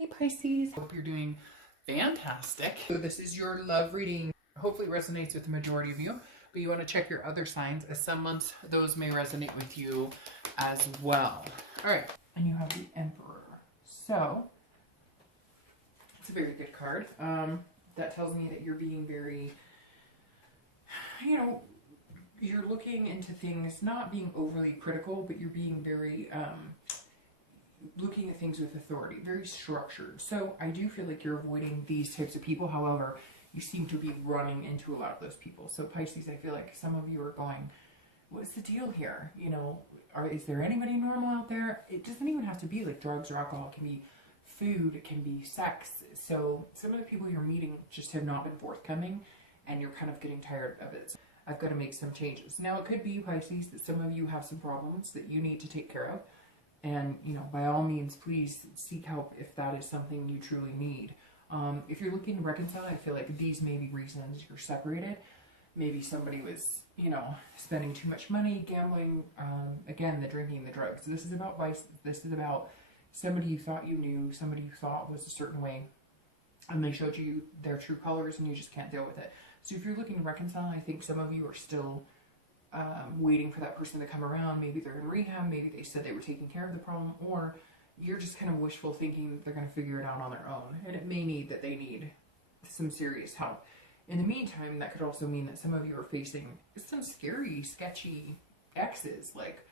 Hey Pisces, hope you're doing fantastic. So this is your love reading. Hopefully it resonates with the majority of you, but you want to check your other signs as some months those may resonate with you as well. All right, and you have the Emperor. So it's a very good card. That tells me that you're being very, you're looking into things, not being overly critical, but you're being very looking at things with authority, very structured. So I do feel like you're avoiding these types of people. However, you seem to be running into a lot of those people. So Pisces, I feel like some of you are going, what's the deal here? Is there anybody normal out there? It doesn't even have to be like drugs or alcohol. It can be food, it can be sex. So some of the people you're meeting just have not been forthcoming and you're kind of getting tired of it. So I've got to make some changes. Now it could be, Pisces, that some of you have some problems that you need to take care of. And, by all means, please seek help if that is something you truly need. If you're looking to reconcile, I feel like these may be reasons you're separated. Maybe somebody was, spending too much money, gambling, again, the drinking, the drugs. This is about vice. This is about somebody you thought you knew, somebody you thought was a certain way, and they showed you their true colors and you just can't deal with it. So if you're looking to reconcile, I think some of you are still waiting for that person to come around. Maybe they're in rehab, maybe they said they were taking care of the problem, or you're just kind of wishful thinking that they're going to figure it out on their own, and it may need that they need some serious help. In the meantime, that could also mean that some of you are facing some scary, sketchy exes. Like,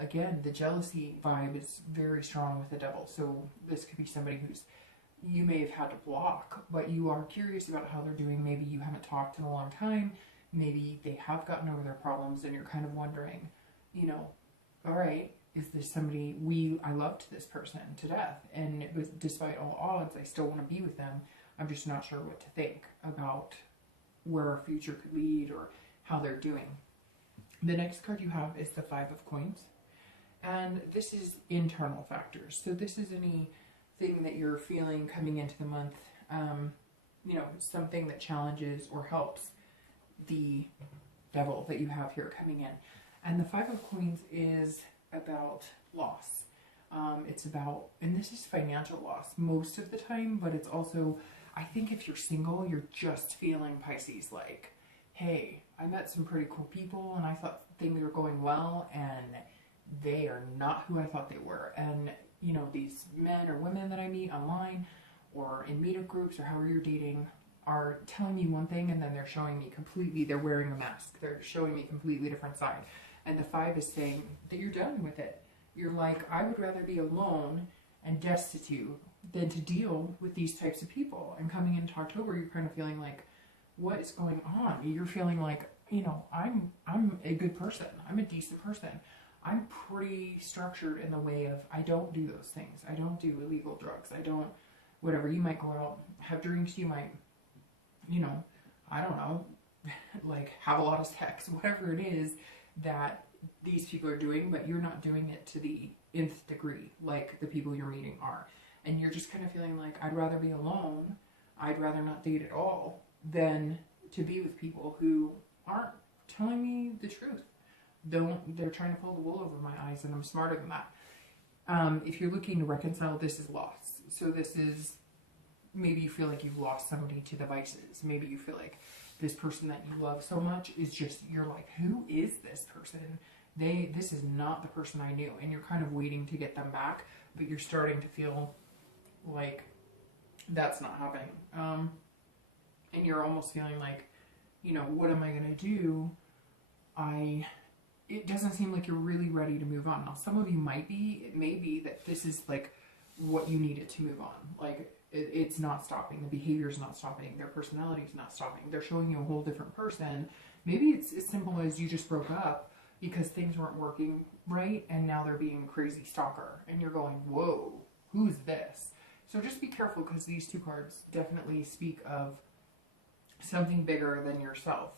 again, the jealousy vibe is very strong with the devil, so this could be somebody who's you may have had to block, but you are curious about how they're doing. Maybe you haven't talked in a long time. Maybe they have gotten over their problems and you're kind of wondering, all right, is this somebody I loved this person to death, and despite all odds, I still want to be with them. I'm just not sure what to think about where our future could lead or how they're doing. The next card you have is the Five of Coins, and this is internal factors. So this is anything that you're feeling coming into the month, something that challenges or helps the devil that you have here coming in. And the Five of Coins is about loss. It's about, and this is financial loss most of the time, but it's also, I think if you're single, you're just feeling, Pisces, like, hey, I met some pretty cool people and I thought things were going well and they are not who I thought they were. And, these men or women that I meet online or in meetup groups or however you're dating are telling me one thing and then they're showing me they're wearing a mask. They're showing me a completely different side. And the Five is saying that you're done with it. You're like, I would rather be alone and destitute than to deal with these types of people. And coming into October, you're kind of feeling like, what is going on? You're feeling like, I'm a good person. I'm a decent person. I'm pretty structured in the way of, I don't do those things. I don't do illegal drugs. I don't, whatever. You might go out, have drinks. You might, I don't know, like have a lot of sex, whatever it is that these people are doing, but you're not doing it to the nth degree like the people you're meeting are. And you're just kind of feeling like, I'd rather be alone, I'd rather not date at all, than to be with people who aren't telling me the truth. They're trying to pull the wool over my eyes, and I'm smarter than that. If you're looking to reconcile, this is loss. So this is, maybe you feel like you've lost somebody to the vices. Maybe you feel like this person that you love so much is just, you're like, who is this person? This is not the person I knew. And you're kind of waiting to get them back, but you're starting to feel like that's not happening. And you're almost feeling like, what am I going to do? It doesn't seem like you're really ready to move on. Now, some of you might be. It may be that this is like what you needed to move on. Like, it's not stopping. The behavior's not stopping. Their personality's not stopping. They're showing you a whole different person. Maybe it's as simple as you just broke up because things weren't working right, and now they're being a crazy stalker. And you're going, whoa, who's this? So just be careful, because these two cards definitely speak of something bigger than yourself,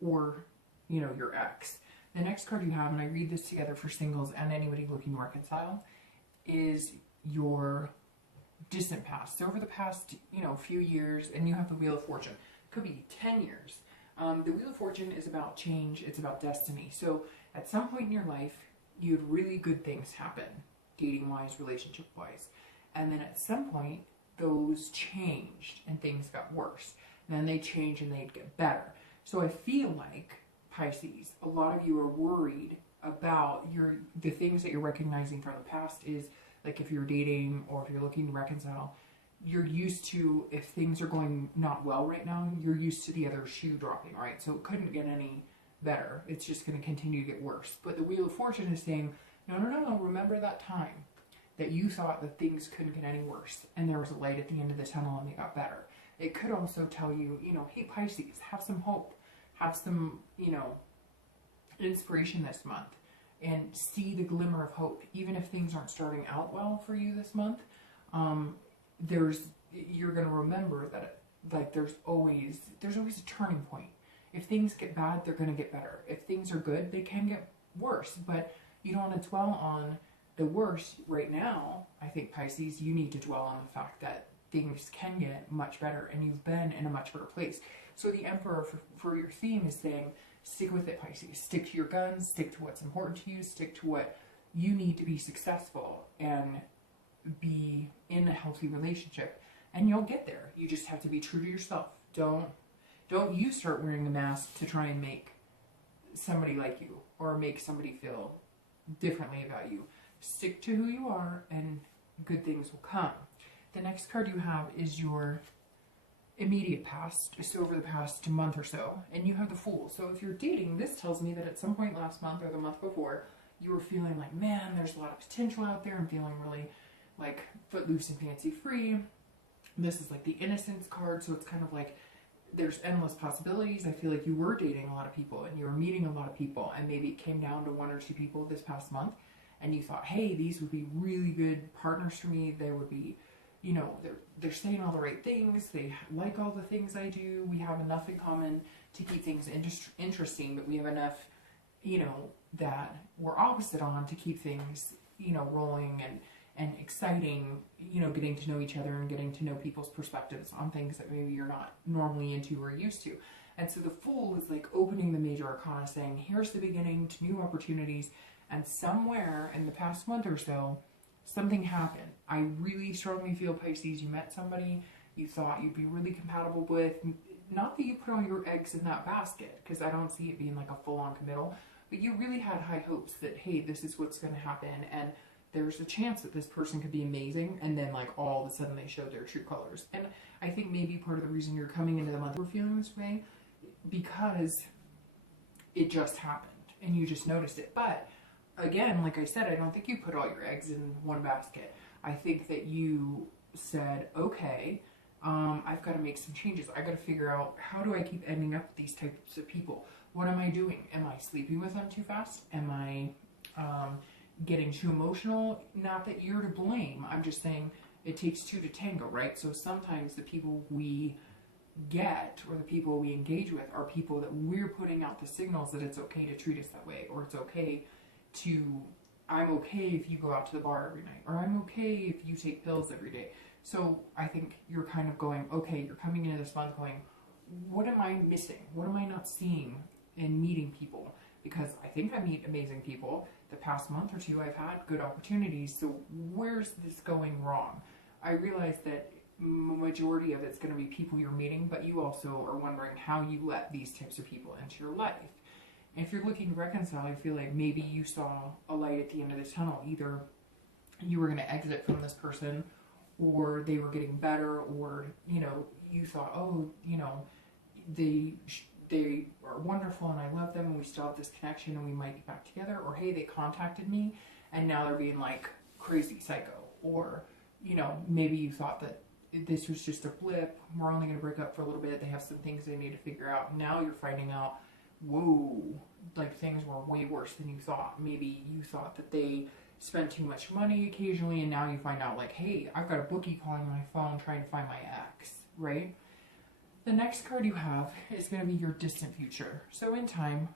or, your ex. The next card you have, and I read this together for singles and anybody looking to reconcile, is your distant past. So over the past, few years, and you have the Wheel of Fortune. It could be 10 years. The Wheel of Fortune is about change. It's about destiny. So at some point in your life, you had really good things happen, dating-wise, relationship-wise. And then at some point, those changed and things got worse. And then they changed and they'd get better. So I feel like, Pisces, a lot of you are worried about the things that you're recognizing from the past is, like if you're dating or if you're looking to reconcile, you're used to, if things are going not well right now, you're used to the other shoe dropping, right? So it couldn't get any better. It's just going to continue to get worse. But the Wheel of Fortune is saying, no, no, no, no, remember that time that you thought that things couldn't get any worse and there was a light at the end of the tunnel and they got better. It could also tell you, you know, hey Pisces, have some hope, have some, you know, inspiration this month and see the glimmer of hope. Even if things aren't starting out well for you this month, you're going to remember that like there's always a turning point. If things get bad, they're going to get better. If things are good, they can get worse, but you don't want to dwell on the worst right now. I think, Pisces, you need to dwell on the fact that things can get much better and you've been in a much better place. So the Emperor for your theme is saying, stick with it, Pisces. Stick to your guns, stick to what's important to you, stick to what you need to be successful and be in a healthy relationship, and you'll get there. You just have to be true to yourself. Don't you start wearing a mask to try and make somebody like you or make somebody feel differently about you. Stick to who you are and good things will come. The next card you have is your immediate past, just over the past month or so, and you have the Fool. So if you're dating, this tells me that at some point last month or the month before, you were feeling like, man, there's a lot of potential out there. I'm feeling really like footloose and fancy free. This is like the Innocence card, so it's kind of like there's endless possibilities. I feel like you were dating a lot of people and you were meeting a lot of people, and maybe it came down to one or two people this past month and you thought, hey, these would be really good partners for me. They would be, you know, they're saying all the right things. They like all the things I do. We have enough in common to keep things interesting, but we have enough, you know, that we're opposite on to keep things, you know, rolling and exciting, you know, getting to know each other and getting to know people's perspectives on things that maybe you're not normally into or used to. And so the Fool is like opening the major arcana, saying, here's the beginning to new opportunities. And somewhere in the past month or so, something happened. I really strongly feel, Pisces, you met somebody you thought you'd be really compatible with. Not that you put all your eggs in that basket, because I don't see it being like a full-on committal, but you really had high hopes that, hey, this is what's going to happen, and there's a chance that this person could be amazing, and then like all of a sudden they showed their true colors. And I think maybe part of the reason you're coming into the month we're feeling this way, because it just happened and you just noticed it. But again, like I said, I don't think you put all your eggs in one basket. I think that you said, okay, I've got to make some changes. I got to figure out, how do I keep ending up with these types of people? What am I doing? Am I sleeping with them too fast? Am I getting too emotional? Not that you're to blame. I'm just saying it takes two to tango, right? So sometimes the people we get or the people we engage with are people that we're putting out the signals that it's okay to treat us that way, or it's okay to, I'm okay if you go out to the bar every night, or I'm okay if you take pills every day. So I think you're kind of going, okay, you're coming into this month going, what am I missing? What am I not seeing in meeting people? Because I think I meet amazing people. The past month or two I've had good opportunities, so where's this going wrong? I realize that majority of it's going to be people you're meeting, but you also are wondering how you let these types of people into your life. And if you're looking to reconcile, I feel like maybe you saw a light at the end of this tunnel. Either you were going to exit from this person, or they were getting better, or, you know, you thought, oh, you know, they are wonderful and I love them and we still have this connection and we might be back together, or hey, they contacted me and now they're being like crazy psycho, or, you know, maybe you thought that this was just a blip, we're only going to break up for a little bit, they have some things they need to figure out, and now you're finding out, whoa, like things were way worse than you thought. Maybe you thought that they spent too much money occasionally, and now you find out like, hey, I've got a bookie calling my phone trying to find my ex, right? The next card you have is going to be your distant future. So in time,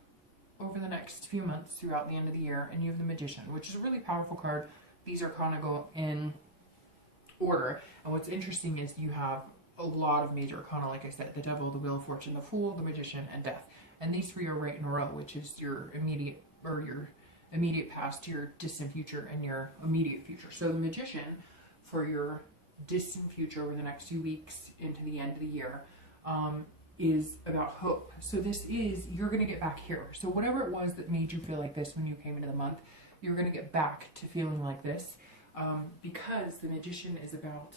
over the next few months throughout the end of the year, and you have the Magician, which is a really powerful card. These are kind of go in order, and what's interesting is you have a lot of major arcana, like I said, the Devil, the Wheel of Fortune, the Fool, the Magician, and Death. And these three are right in a row, which is your immediate past, your distant future, and your immediate future. So the Magician for your distant future over the next few weeks into the end of the year is about hope. So this is, you're going to get back here. So whatever it was that made you feel like this when you came into the month, you're going to get back to feeling like this, because the Magician is about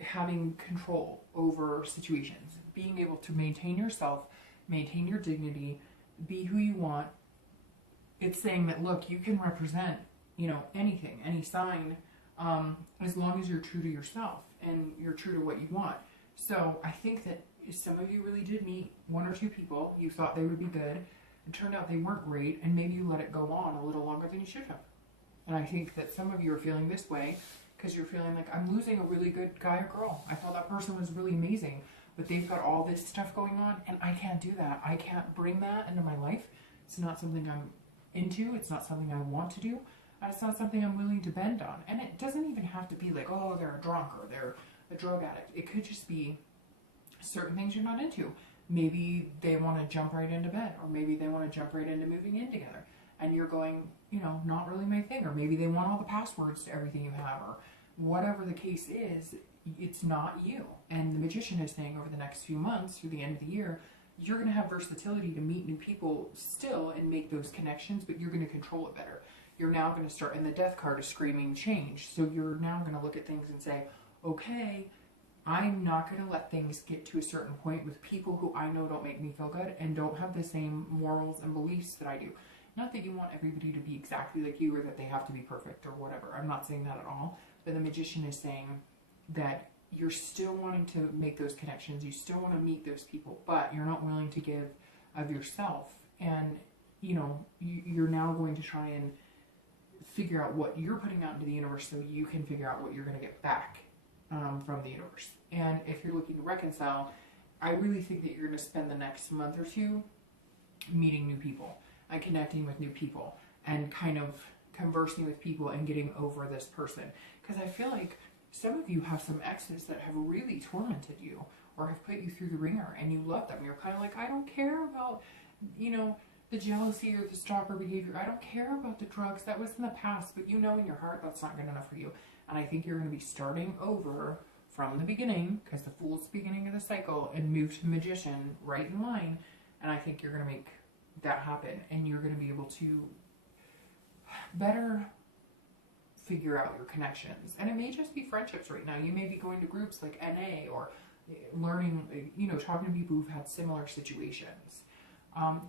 having control over situations, being able to maintain yourself, maintain your dignity, be who you want. It's saying that, look, you can represent, you know, anything, any sign, as long as you're true to yourself and you're true to what you want. So I think that some of you really did meet one or two people. You thought they would be good. It turned out they weren't great, and maybe you let it go on a little longer than you should have. And I think that some of you are feeling this way because you're feeling like, I'm losing a really good guy or girl. I thought that person was really amazing, but they've got all this stuff going on, and I can't do that. I can't bring that into my life. It's not something I'm into. It's not something I want to do. And it's not something I'm willing to bend on. And it doesn't even have to be like, oh, they're a drunk or they're a drug addict. It could just be certain things you're not into. Maybe they want to jump right into bed, or maybe they want to jump right into moving in together. And you're going, you know, not really my thing. Or maybe they want all the passwords to everything you have, or whatever the case is, it's not you. And the Magician is saying over the next few months, through the end of the year, you're going to have versatility to meet new people still and make those connections, but you're going to control it better. You're now going to start, and the Death card is screaming change. So you're now going to look at things and say, okay, I'm not going to let things get to a certain point with people who I know don't make me feel good and don't have the same morals and beliefs that I do. Not that you want everybody to be exactly like you or that they have to be perfect or whatever. I'm not saying that at all. But the Magician is saying that you're still wanting to make those connections. You still want to meet those people, but you're not willing to give of yourself. And, you know, you're now going to try and figure out what you're putting out into the universe so you can figure out what you're going to get back from the universe. And if you're looking to reconcile, I really think that you're going to spend the next month or two meeting new people and connecting with new people and kind of conversing with people and getting over this person. Because I feel like some of you have some exes that have really tormented you or have put you through the ringer, and you love them. You're kind of like, I don't care about, you know, the jealousy or the stalker behavior. I don't care about the drugs. That was in the past, but you know in your heart that's not good enough for you. And I think you're going to be starting over from the beginning, because the Fool's the beginning of the cycle, and move to the Magician right in line. And I think you're going to make that happen, and you're going to be able to better figure out your connections. And it may just be friendships right now. You may be going to groups like NA or learning, you know, talking to people who've had similar situations.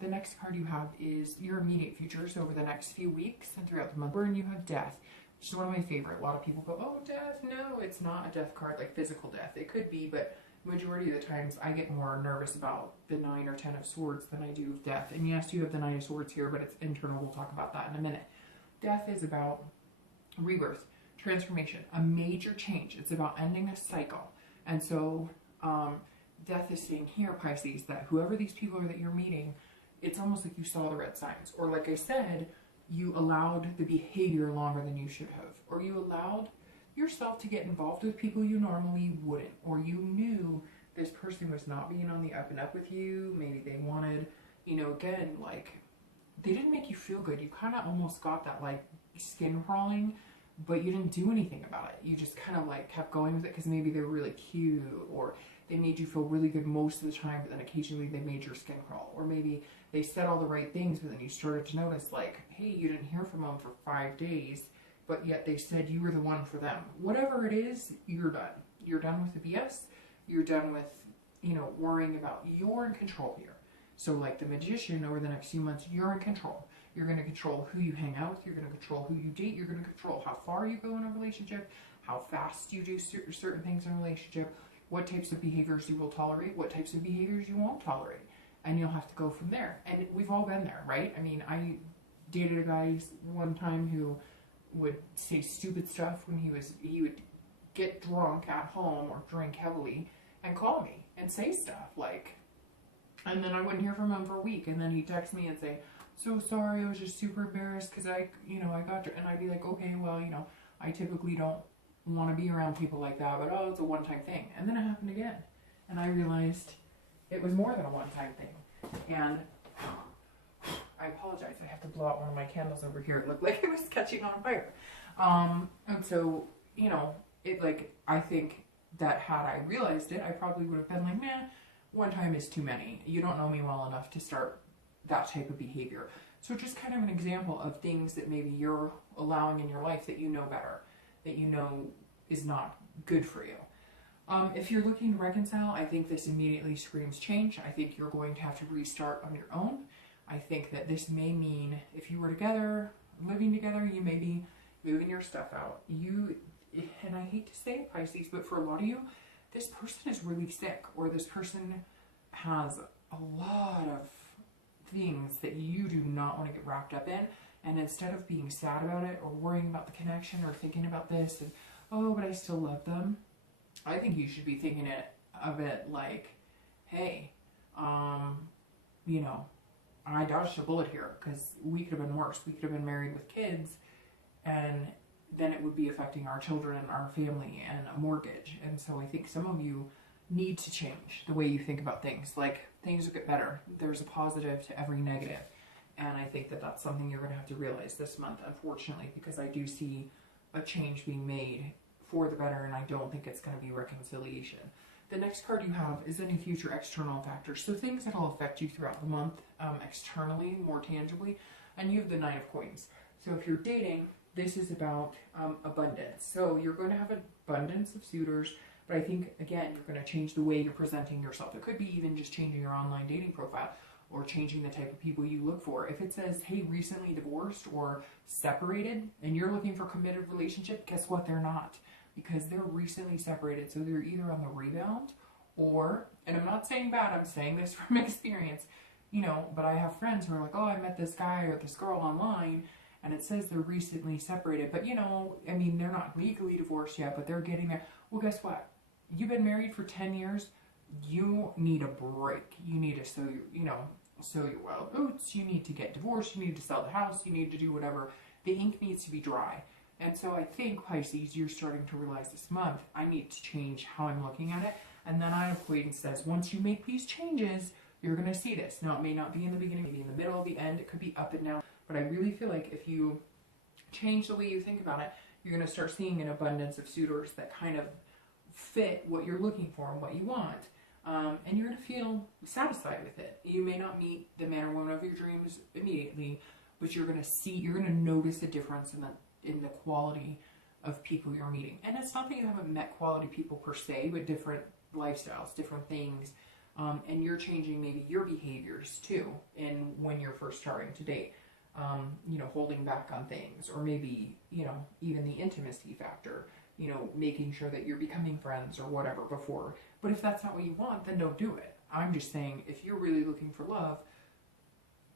The next card you have is your immediate future, so over the next few weeks and throughout the month. And you have Death, which is one of my favorite. A lot of people go, oh, death. No, it's not a death card like physical death. It could be, but majority of the times I get more nervous about the 9 or 10 of Swords than I do of death. And yes, you have the 9 of Swords here, but it's internal. We'll talk about that in a minute. Death is about rebirth, transformation, a major change. It's about ending a cycle. And so Death is saying here, Pisces, that whoever these people are that you're meeting, it's almost like you saw the red signs. Or like I said, you allowed the behavior longer than you should have. Or you allowed yourself to get involved with people you normally wouldn't. Or you knew this person was not being on the up and up with you. Maybe they wanted, you know, again, like, they didn't make you feel good. You kind of almost got that, like, skin crawling, but you didn't do anything about it. You just kind of, like, kept going with it because maybe they were really cute, or they made you feel really good most of the time, but then occasionally they made your skin crawl. Or maybe they said all the right things, but then you started to notice, like, hey, you didn't hear from them for 5 days, but yet they said you were the one for them. Whatever it is, you're done. You're done with the BS. You're done with, you know, worrying about, you're in control here. So like the Magician, over the next few months, you're in control. You're going to control who you hang out with. You're going to control who you date. You're going to control how far you go in a relationship, how fast you do certain things in a relationship, what types of behaviors you will tolerate, what types of behaviors you won't tolerate. And you'll have to go from there. And we've all been there, right? I mean, I dated a guy one time who would say stupid stuff when he would get drunk at home or drink heavily and call me and say stuff like, and then I wouldn't hear from him for a week, and then he'd text me and say, so sorry, I was just super embarrassed because I got drunk. And I'd be like, okay, well, you know, I typically don't want to be around people like that, but oh, it's a one-time thing. And then it happened again, and I realized it was more than a one-time thing. And I apologize, I have to blow out one of my candles over here. It looked like it was catching on fire. And so, you know, it, like, I think that had I realized it, I probably would have been like, nah, one time is too many. You don't know me well enough to start that type of behavior. So just kind of an example of things that maybe you're allowing in your life that you know better, that you know is not good for you. If you're looking to reconcile, I think this immediately screams change. I think you're going to have to restart on your own. I think that this may mean if you were together, living together, you may be moving your stuff out. And I hate to say it, Pisces, but for a lot of you, this person is really sick, or this person has a lot of things that you do not want to get wrapped up in. And instead of being sad about it, or worrying about the connection, or thinking about this, and, oh, but I still love them, I think you should be thinking of it like, hey, you know, I dodged a bullet here, because we could have been worse. We could have been married with kids, and then it would be affecting our children, our family, and a mortgage. And so I think some of you need to change the way you think about things. Like, things will get better. There's a positive to every negative. And I think that that's something you're going to have to realize this month, unfortunately, because I do see a change being made for the better, and I don't think it's going to be reconciliation. The next card you have is any future external factors. So things that will affect you throughout the month, externally, more tangibly. And you have the Nine of Coins. So if you're dating, this is about abundance. So you're going to have abundance of suitors, but I think, again, you're going to change the way you're presenting yourself. It could be even just changing your online dating profile, or changing the type of people you look for. If it says, hey, recently divorced or separated, and you're looking for a committed relationship, guess what? They're not, because they're recently separated. So they're either on the rebound, or, and I'm not saying bad, I'm saying this from experience, you know, but I have friends who are like, oh, I met this guy or this girl online, and it says they're recently separated, but, you know, I mean, they're not legally divorced yet, but they're getting there. Well, guess what? You've been married for 10 years. You need a break. You need to sow your wild oats. You need to get divorced. You need to sell the house. You need to do whatever. The ink needs to be dry. And so I think, Pisces, you're starting to realize this month, I need to change how I'm looking at it. And then Nine of Coins says, once you make these changes, you're going to see this. Now, it may not be in the beginning, maybe in the middle, the end. It could be up and down. But I really feel like if you change the way you think about it, you're going to start seeing an abundance of suitors that kind of fit what you're looking for and what you want. And you're going to feel satisfied with it. You may not meet the man or woman of your dreams immediately, but you're going to notice a difference in the quality of people you're meeting. And it's not that you haven't met quality people per se, but different lifestyles, different things. And you're changing maybe your behaviors too, in when you're first starting to date. You know, holding back on things, or maybe, you know, even the intimacy factor, you know, making sure that you're becoming friends or whatever before. But if that's not what you want, then don't do it. I'm just saying, if you're really looking for love,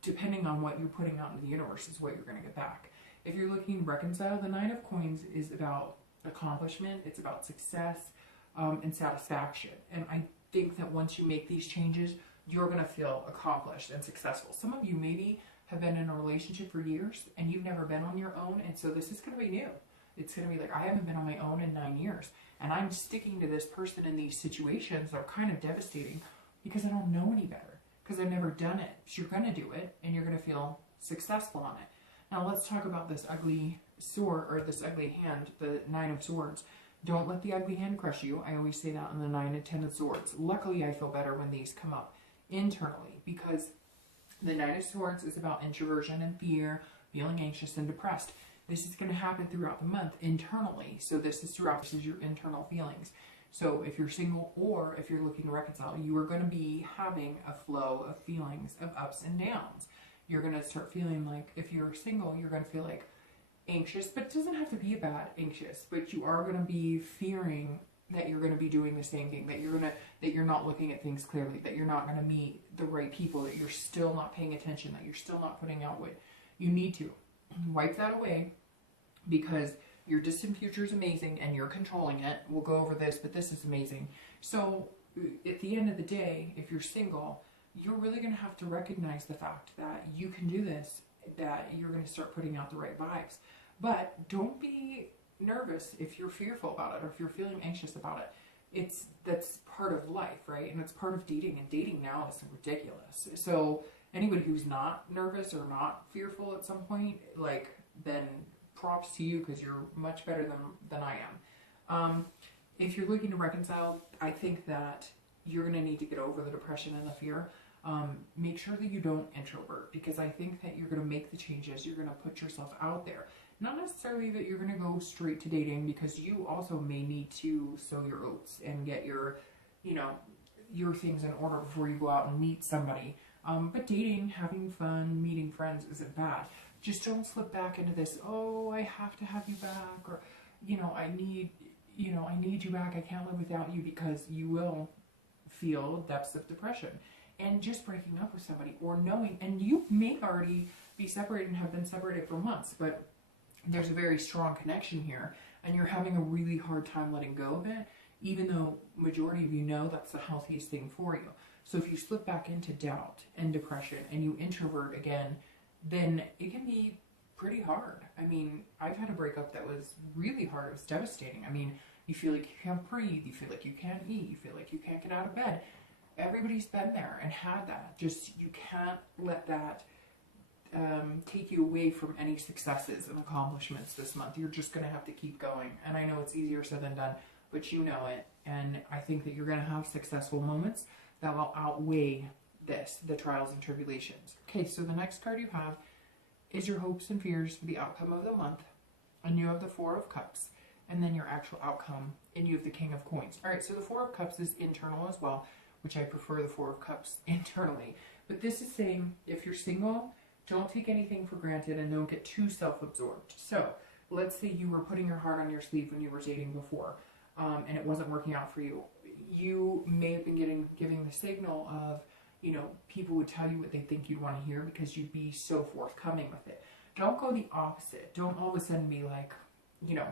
depending on what you're putting out into the universe is what you're going to get back. If you're looking to reconcile, the Nine of Coins is about accomplishment. It's about success and satisfaction. And I think that once you make these changes, you're going to feel accomplished and successful. Some of you maybe have been in a relationship for years and you've never been on your own, and so this is going to be new. It's going to be like, I haven't been on my own in 9 years, and I'm sticking to this person in these situations that are kind of devastating because I don't know any better, because I've never done it. So you're going to do it, and you're going to feel successful on it. Now let's talk about this ugly sword, or this ugly hand, the Nine of Swords. Don't let the ugly hand crush you. I always say that on the 9 and 10 of Swords. Luckily, I feel better when these come up internally, because the Nine of Swords is about introversion and fear, feeling anxious and depressed. This is going to happen throughout the month internally. So this is your internal feelings. So if you're single, or if you're looking to reconcile, you are going to be having a flow of feelings of ups and downs. You're going to start feeling like, if you're single, you're going to feel like anxious, but it doesn't have to be about anxious, but you are going to be fearing that you're going to be doing the same thing, that you're not looking at things clearly, that you're not going to meet the right people, that you're still not paying attention, that you're still not putting out what you need to. Wipe that away, because your distant future is amazing and you're controlling it. We'll go over this, but this is amazing. So at the end of the day, if you're single, you're really going to have to recognize the fact that you can do this, that you're going to start putting out the right vibes. But don't be nervous if you're fearful about it, or if you're feeling anxious about it. That's part of life, right? And it's part of dating, and dating now is ridiculous. So anybody who's not nervous or not fearful at some point, like, then props to you, because you're much better than I If you're looking to reconcile, I think that you're going to need to get over the depression and the fear. Make sure that you don't introvert, because I think that you're going to make the changes. You're going to put yourself out there. Not necessarily that you're going to go straight to dating, because you also may need to sow your oats and get your, you know, your things in order before you go out and meet somebody. But dating, having fun, meeting friends isn't bad. Just don't slip back into this, oh, I have to have you back, or, you know, I need you back, I can't live without you, because you will feel depths of depression. And just breaking up with somebody, or knowing, and you may already be separated and have been separated for months, but there's a very strong connection here, and you're having a really hard time letting go of it, even though majority of you know that's the healthiest thing for you. So if you slip back into doubt and depression and you introvert again, then it can be pretty hard. I mean, I've had a breakup that was really hard. It was devastating. I mean, you feel like you can't breathe, you feel like you can't eat, you feel like you can't get out of bed. Everybody's been there and had that. Just, you can't let that take you away from any successes and accomplishments this month. You're just going to have to keep going. And I know it's easier said than done, but you know it. And I think that you're going to have successful moments that will outweigh the trials and tribulations. Okay, so the next card you have is your hopes and fears for the outcome of the month. And you have the Four of Cups, and then your actual outcome, and you have the King of Coins. All right, so the Four of Cups is internal as well, which I prefer the Four of Cups internally. But this is saying, if you're single, don't take anything for granted and don't get too self-absorbed. So let's say you were putting your heart on your sleeve when you were dating before, and it wasn't working out for you. You may have been giving the signal of, you know, people would tell you what they think you'd want to hear because you'd be so forthcoming with it. Don't go the opposite. Don't all of a sudden be like, you know,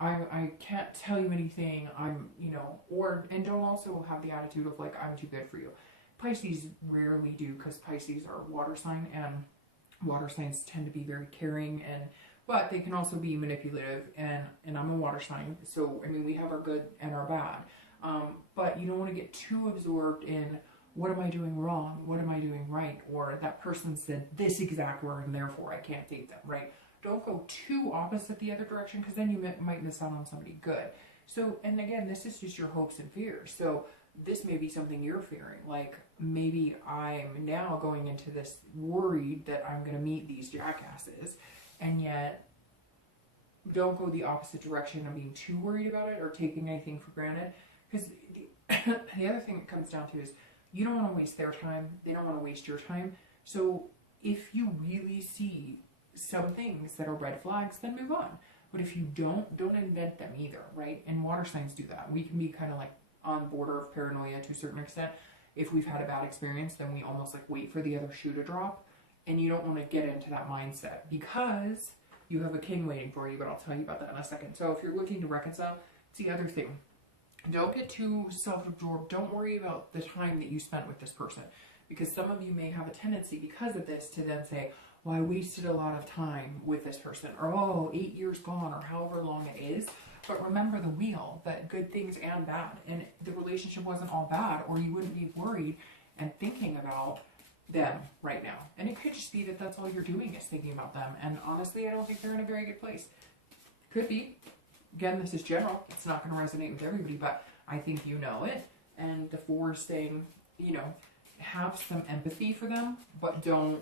I can't tell you anything, I'm, you know, and don't also have the attitude of like, I'm too good for you. Pisces rarely do, because Pisces are a water sign, and water signs tend to be very caring, but they can also be manipulative, and I'm a water sign, so, I mean, we have our good and our bad, but you don't want to get too absorbed in, what am I doing wrong, what am I doing right, or that person said this exact word and therefore I can't date them, right? Don't go too opposite the other direction, because then you might miss out on somebody good. So, and again, this is just your hopes and fears. So this may be something you're fearing. Like, maybe I'm now going into this worried that I'm going to meet these jackasses, and yet don't go the opposite direction of being too worried about it or taking anything for granted. Because the other thing it comes down to is you don't want to waste their time. They don't want to waste your time. So if you really see some things that are red flags, then move on. But if you don't invent them either, right? And water signs do that. We can be kind of like on the border of paranoia to a certain extent. If we've had a bad experience, then we almost like wait for the other shoe to drop. And you don't want to get into that mindset, because you have a king waiting for you, but I'll tell you about that in a second. So if you're looking to reconcile, it's the other thing. Don't get too self-absorbed. Don't worry about the time that you spent with this person, because some of you may have a tendency because of this to then say, well, I wasted a lot of time with this person, or, oh, 8 years gone, or however long it is. But remember the wheel, that good things and bad, and the relationship wasn't all bad, or you wouldn't be worried and thinking about them right now. And it could just be that that's all you're doing is thinking about them. And honestly, I don't think they're in a very good place. Could be. Again, this is general. It's not going to resonate with everybody, but I think you know it. And the Four is saying, you know, have some empathy for them, but don't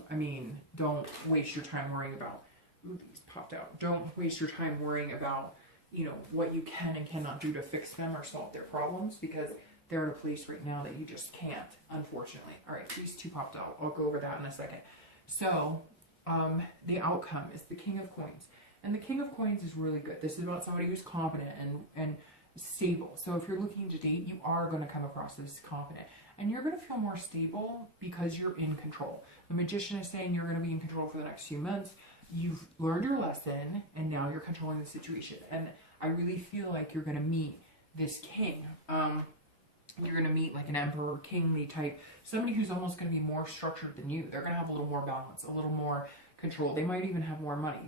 waste your time worrying about, ooh, these popped out. Don't waste your time worrying about, you know, what you can and cannot do to fix them or solve their problems, because they're at a place right now that you just can't, unfortunately. All right, these two popped out. I'll go over that in a second. So, the outcome is the King of Coins. And the King of Coins is really good. This is about somebody who's confident and stable. So if you're looking to date, you are going to come across as confident. And you're going to feel more stable because you're in control. The Magician is saying you're going to be in control for the next few months. You've learned your lesson, and now you're controlling the situation. And I really feel like you're going to meet this king. You're going to meet like an emperor, kingly type, somebody who's almost going to be more structured than you. They're going to have a little more balance, a little more control. They might even have more money.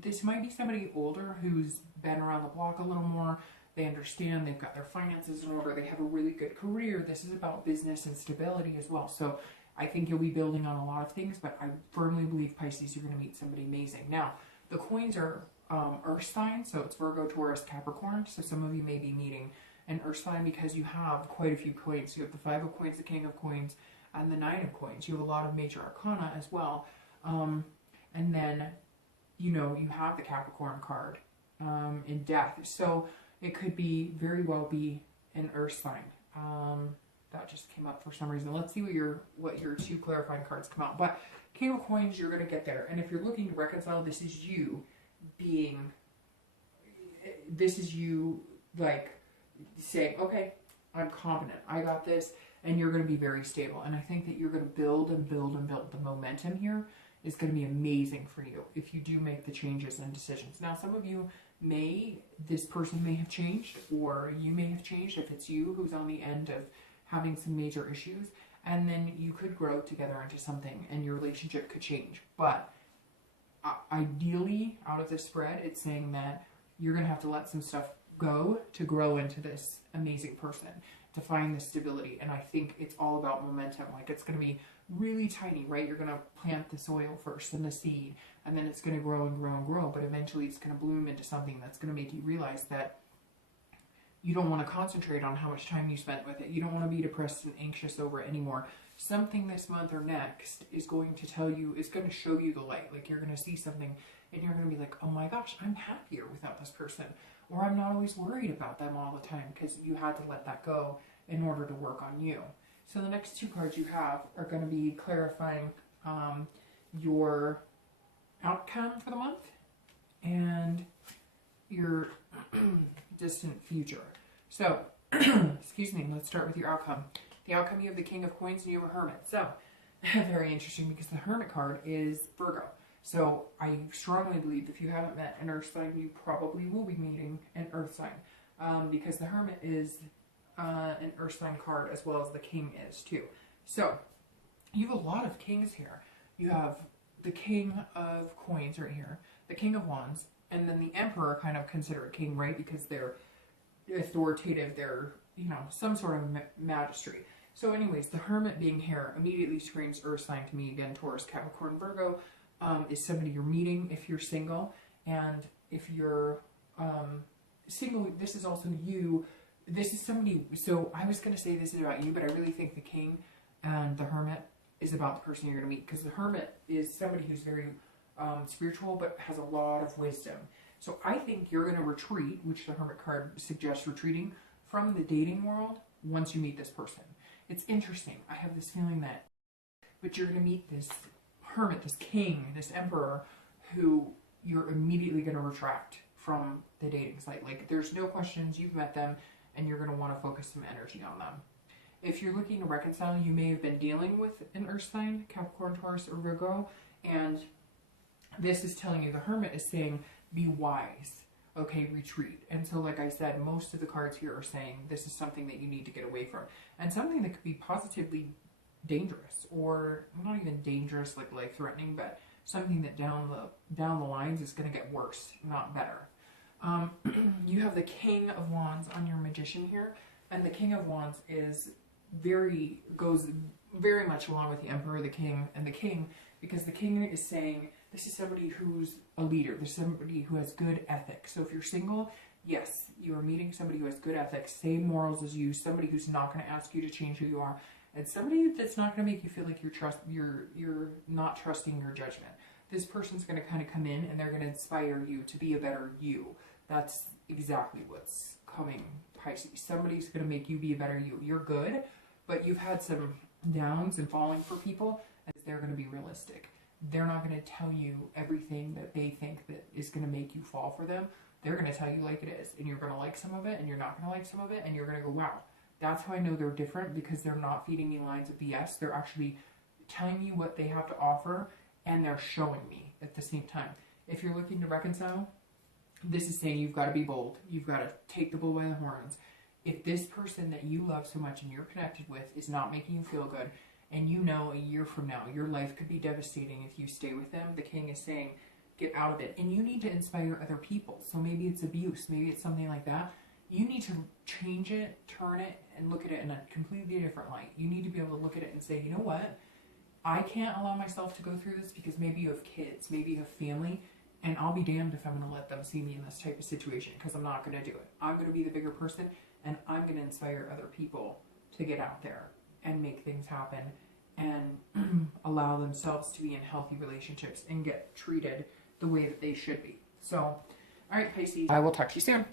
This might be somebody older who's been around the block a little more. They understand, they've got their finances in order, they have a really good career. This is about business and stability as well. So I think you'll be building on a lot of things, but I firmly believe, Pisces, you're going to meet somebody amazing. Now, the coins are earth sign. So it's Virgo, Taurus, Capricorn. So some of you may be meeting an earth sign because you have quite a few coins. You have the 5 of coins, the King of coins, and the 9 of coins. You have a lot of major arcana as well. And then, you know, you have the Capricorn card in death. So it could be very well be an earth sign. That just came up for some reason. Let's see what your 2 clarifying cards come out. But King of coins, you're going to get there. And if you're looking to reconcile, this is you like saying, okay, I'm confident, I got this, and you're going to be very stable. And I think that you're going to build and build and build. The momentum here is going to be amazing for you if you do make the changes and decisions. Now, some of you this person may have changed, or you may have changed if it's you who's on the end of having some major issues, and then you could grow together into something and your relationship could change. But ideally, out of this spread, it's saying that you're going to have to let some stuff go to grow into this amazing person, to find this stability. And I think it's all about momentum. Like, it's going to be really tiny, right? You're going to plant the soil first and the seed, and then it's going to grow and grow and grow, but eventually it's going to bloom into something that's going to make you realize that you don't want to concentrate on how much time you spent with it. You don't want to be depressed and anxious over it anymore. Something this month or next is going to tell you, is going to show you the light. Like, you're going to see something and you're going to be like, oh my gosh, I'm happier without this person. Or I'm not always worried about them all the time, because you had to let that go in order to work on you. So the next 2 cards you have are going to be clarifying your outcome for the month and your distant future. So, excuse me, let's start with your outcome. The outcome, you have the King of coins and you have a Hermit. So, very interesting, because the Hermit card is Virgo. So I strongly believe if you haven't met an earth sign, you probably will be meeting an earth sign, because the Hermit is an earth sign card, as well as the King is too. So you have a lot of kings here. You have the King of coins right here, the King of wands, and then the Emperor, kind of considered king, right? Because they're authoritative, they're, you know, some sort of majesty. So anyways, the Hermit being here immediately screams earth sign to me. Again, Taurus, Capricorn, Virgo is somebody you're meeting if you're single. And if you're single, this is also you. This is somebody, so I was going to say this is about you, but I really think the King and the Hermit is about the person you're going to meet. Because the Hermit is somebody who's very spiritual, but has a lot of wisdom. So I think you're going to retreat, which the Hermit card suggests retreating from the dating world once you meet this person. It's interesting. I have this feeling that, but you're going to meet this Hermit, this King, this Emperor, who you're immediately going to retract from the dating site. Like, there's no questions, you've met them, and you're going to want to focus some energy on them. If you're looking to reconcile, you may have been dealing with an earth sign, Capricorn, Taurus, or Virgo, and this is telling you, the Hermit is saying, be wise, okay, retreat. And so, like I said, most of the cards here are saying this is something that you need to get away from, and something that could be positively dangerous, or not even dangerous, like life-threatening, but something that down the lines is going to get worse, not better. You have the King of Wands on your Magician here, and the King of Wands goes very much along with the Emperor, the King, and the King, because the King is saying this is somebody who's a leader. There's somebody who has good ethics. So if you're single, yes, you are meeting somebody who has good ethics, same morals as you, somebody who's not going to ask you to change who you are, and somebody that's not going to make you feel like you're not trusting your judgment. This person's going to kind of come in and they're going to inspire you to be a better you. That's exactly what's coming, Pisces. Somebody's going to make you be a better you. You're good, but you've had some downs and falling for people, and they're going to be realistic. They're not going to tell you everything that they think that is going to make you fall for them. They're going to tell you like it is, and you're going to like some of it, and you're not going to like some of it, and you're going to go, wow. That's how I know they're different, because they're not feeding me lines of BS. They're actually telling me what they have to offer, and they're showing me at the same time. If you're looking to reconcile, this is saying you've got to be bold. You've got to take the bull by the horns. If this person that you love so much and you're connected with is not making you feel good, and you know a year from now your life could be devastating if you stay with them, the King is saying get out of it. And you need to inspire other people. So maybe it's abuse, maybe it's something like that. You need to change it, turn it, and look at it in a completely different light. You need to be able to look at it and say, you know what? I can't allow myself to go through this, because maybe you have kids, maybe you have family, And I'll be damned if I'm going to let them see me in this type of situation, because I'm not going to do it. I'm going to be the bigger person, and I'm going to inspire other people to get out there and make things happen and allow themselves to be in healthy relationships and get treated the way that they should be. So, all right, Pisces, I will talk to you soon.